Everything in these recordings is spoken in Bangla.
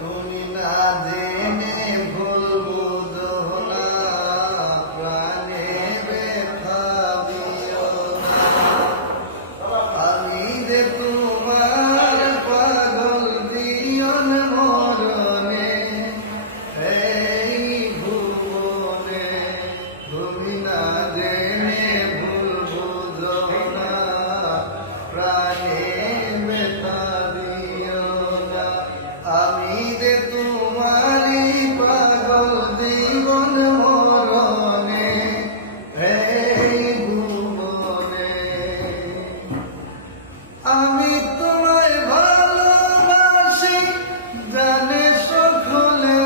তুমি না জেনে ভুল বুঝো না, প্রাণে ব্যথা দিও না। আমি যে তোমার পাগল জীবন মরণে, এই ভুবনে তুমি না জেনে ভুল বুঝো না, প্রাণে ব্যথা দিও না। আমি যে তোমারই পাগল জীবন মরণে, এই ভুবনে। আমি তোমায় ভালোবাসি জানে সকলে,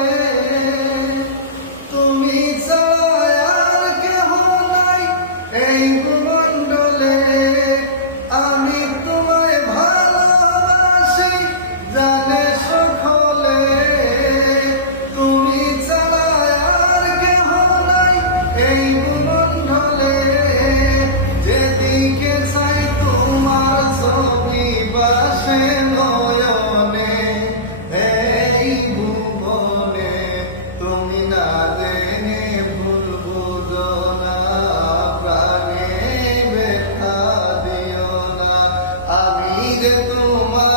তুমি ছাড়া আর কেহ নাই এই ভূমণ্ডলে। আমি তোমায় ভালোবাসি জানে সকলে, তুমি ছাড়া আর কেহ নাই এই ভূমণ্ডলে। যেদিকে চাই তোমার ছবি বাসে নয়নে, এই ভুবনে তুমি না জেনে ভুল বুঝো না, প্রাণে ব্যথা দিও না। আমি যে তোমার